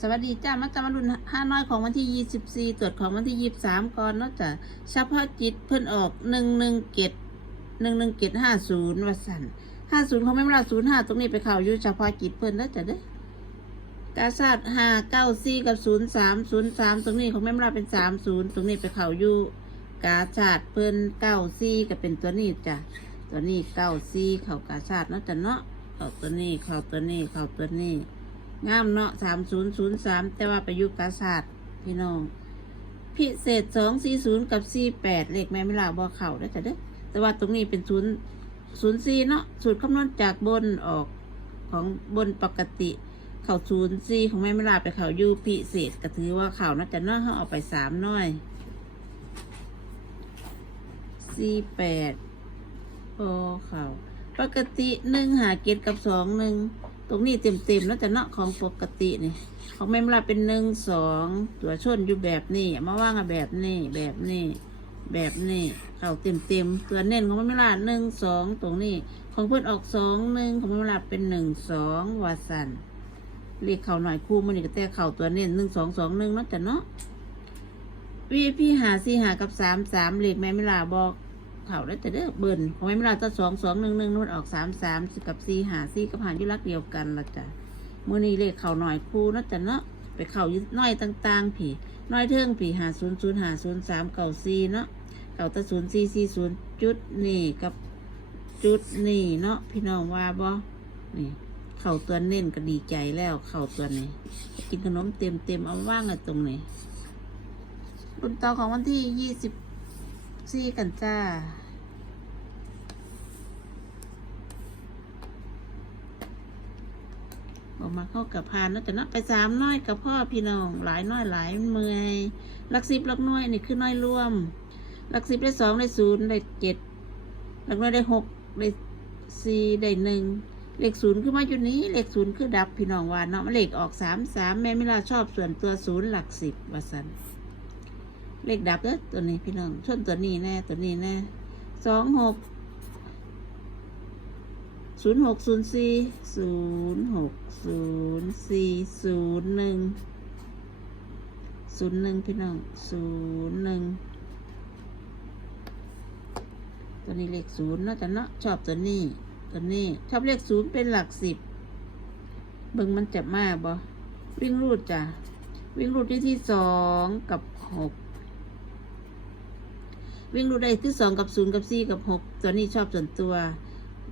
สวัสดีจ้ามาจามารุ่นห้าน้อยของวันที่ 24 ตรวจของวันที่ 23 ก่อนเนาะจ้ะเฉพาะจิตเพิ่นออก 117 117 50ว่าสั่น50ของแม่มรา05ตรงนี้ไปเข้าอยู่เฉพาะจิตเพิ่นแล้วจ้ะเด้กาซาด594กับ03 03ตรงนี้ของแม่มาเป็น30ตรงนี้ไปเข้าอยู่กาซาดเพิ่น94ก็เป็นตัวนี้จ้ะตัวนี้94เข้ากาซาดเนาะจ้ะเนาะเข้าตัวนี้เข้าตัวนี้เข้าตัวนี้ งามเนาะสามศูนย์ศูนย์สามแต่ว่าประยุกต์กาศาสตร์พี่น้อง พิเศษสองสี่ศูนย์กับสี่แปดเลขแม่ไม่ลาบอเข่าได้แต่เด้อแต่ว่าตรงนี้เป็นศูนย์ศูนย์สี่เนาะสูตรคำนวณจากบนออกของบนปกติ เข่าศูนย์สี่ของแม่ไม่ลาไปเข่ายูพิเศษก็ถือว่าเข่าน่าจะเนาะเขาเอาไปสามหน้อยสี่แปดโอเข่าปกติหนึ่งหาเกตกับสองหนึ่ง ตรงนี้เต็มเต็มๆแล้วแต่เนาะของปกตินี่ของแม่มลาเป็นหนึ่งสองตัวชนอยู่แบบนี้มาว่างอะแบบนี้แบบนี้แบบนี้เข่าเต็มเต็มๆตัวเน้นของแม่มลาหนึ่งสองตรงนี้ของเพื่อนออกสองหนึ่งของแม่มลาเป็นหนึ่งสองวาสันเรียกเข่าหน่อยคู่มันนี่ก็แต่เข่าตัวเน้นหนึ่งสองสองหนึ่งเนาะแต่เนาะวีพี่หาสี่หากับสามสามเลขแม่มลาบอก เขาได้แต่เด้อเบิ่นของแม่เวลาจะสองสองหนึ่งหนึ่งนู่นออกสามสามสกับสี่หาสี่กับหานยุรักเดียวกันละจ้ะมื่อนี้เลขเข่าหน่อยครูนาะจ้ะเนาะไปเข่ายึดน้อยต่างๆผีน้อยเทิงผีหาศูนย์ศูนย์หาศูนย์สามเก่าสี่เนาะเก่าตะศูนย์สี่สี่ศูนย์จุดนี่กับจุดนี่เนาะพี่น้องว่าบ่นี่เข่าตัวเน้นก็ดีใจแล้วเข่าตัวนี้กินขนมเต็มเต็มๆเอาว่างอะตรงนี้รุ่นต่อของวันที่ยี่สิบ ซี่กันจ้าออกมาเข้ากับพานนะแต่นะไปสามน้อยกับพ่อพี่น้องหลายน้อยหลายเมื่อยลักสิบลักน้อยนี่คือน้อยร่วมลักสิบได้สองได้ศูนย์ได้เจ็ดลักน้อยได้หกได้สี่ได้หนึ่งเลขศูนย์คือมาอยู่นี้เลขศูนย์คือดับพี่น้องว่าเนาะเลขออกสามสามแม่ไม่ลาชอบส่วนตัวศูนย์หลักสิบวสัน เลขดับเด้อตัวนี้พี่น้องชนตัวนี้แน่ตัวนี้แน่สองหกศูนย์หกศูนย์สี่ศูนย์หกศูนย์สี่ศูนย์หนึ่งศูนย์หนึ่งพี่น้องศูนย์หนึ่งตัวนี้เลขศูนย์เนาะแต่เนาะชอบตัวนี้ตัวนี้ชอบเลขศูนย์เป็นหลักสิบเบิ่งมันจะมาบ่วิ่งรูดจ้ะวิ่งรูดที่ที่สองกับหก วิ่งรูดได้ที่สองกับศูนย์กับสี่กับหกตัวนี้ชอบส่วนตัว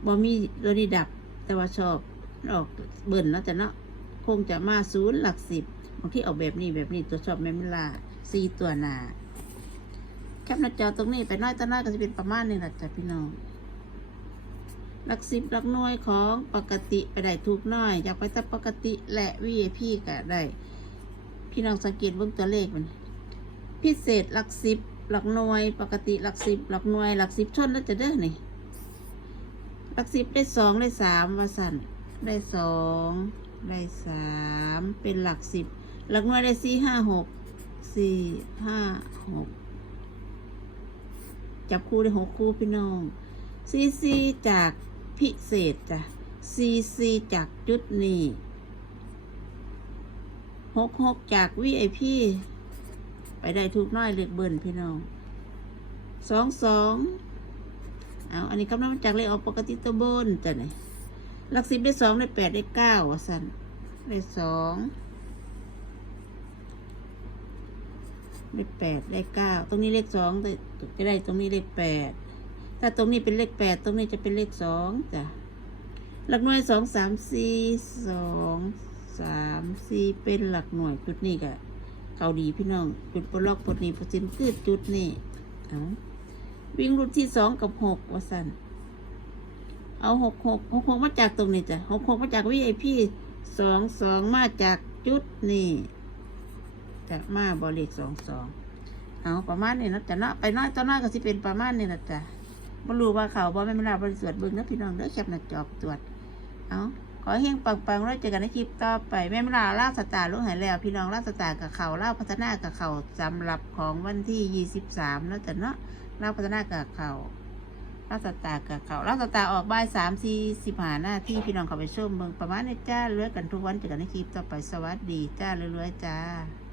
บอมีตัวนี้ดับ แต่ว่าชอบออกเบิ่นเนาะแต่เนาะคงจะมาศูนย์หลักสิบบางที่ออกแบบนี้แบบนี้ตัวชอบแม่มลาสี่ตัวหนาแคปหน้าจอตรงนี้ไปน้อยตัวน้อยก็จะเป็นประมาณนี้แหละจ้ะพี่น้องหลักสิบหลักหน่วยของปกติไปได้ถูกน้อย อยากไปแต่ปกติและ VIP ก็ได้ พี่น้องสังเกตเบื้องตัวเลขมันพิเศษหลักสิบ หลักหน่วยปกติหลักสิบหลักหน่วยหลักสิบชนแล้วจะได้นี่หลักสิบได้สองได้สามวาสั่นได้สองได้สามเป็นหลักสิบหลักหน่วยได้สี่ห้าหกสี่ห้าหกจับคู่ได้หกคู่พี่น้องซีซีจากพิเศษจ้ะซีซีจากจุดนี้หกหกจากวีไอพี ไปได้ทุกน้อยเล็กเบิ่นพี่น้องสองสองเอาอันนี้คำนวณมาจากเลขออกปกติตัวบนแต่ไหนหลักสิบได้สองได้แปดได้เก้าสันได้สองได้แปดได้เก้าตรงนี้เลขสองจะได้ตรงนี้เลขแปดถ้าตรงนี้เป็นเลขแปดตรงนี้จะเป็นเลขสองจ้ะหลักหน่วยสองสามสี่สองสามสี่เป็นหลักหน่วยจุดนี้กะ เขาดีพี่น้องจุดปลอกปลดหนี้ปลดสินคือจุดนี่เอาวิ่งรุ่นที่สองกับหกวสันเอาหกหกหกหกมาจากตรงนี้จ้ะหกหกมาจากวิไอพี่สองสองมาจากจุดนี่จากมาบริเลขสองสองเอาประมาณนี้นะจ้ะเนาะไปน้อยต่อน้อยก็สิเป็นประมาณนี้นะจ้ะบรู้ว่าเขาบ่ไม่นเวลาบริสุทธิ์เบิ่งนะพี่น้องเด้อแคบหน้าจอบตรวจเอา ขอเฮงปังๆแล้วเจอกันในคลิปต่อไปแม่มลาล่าสตาร์ลูกหายแล้ว พี่น้องล่าสตาร์กับเขาเล่าพัฒนากับเขาสำหรับของวันที่ยี่สิบสามแล้วแต่เนาะล่าพัฒนากับเขาล่าสตาร์กับเขาลาสตาร์ออกบ่ายสามสี่สิบห้าหน้าที่พี่น้องเขาไปชมเมืองประมาณนี้จ้าเลือกกันทุกวันเจอกันในคลิปต่อไปสวัสดีจ้าเรื่อยๆจ้า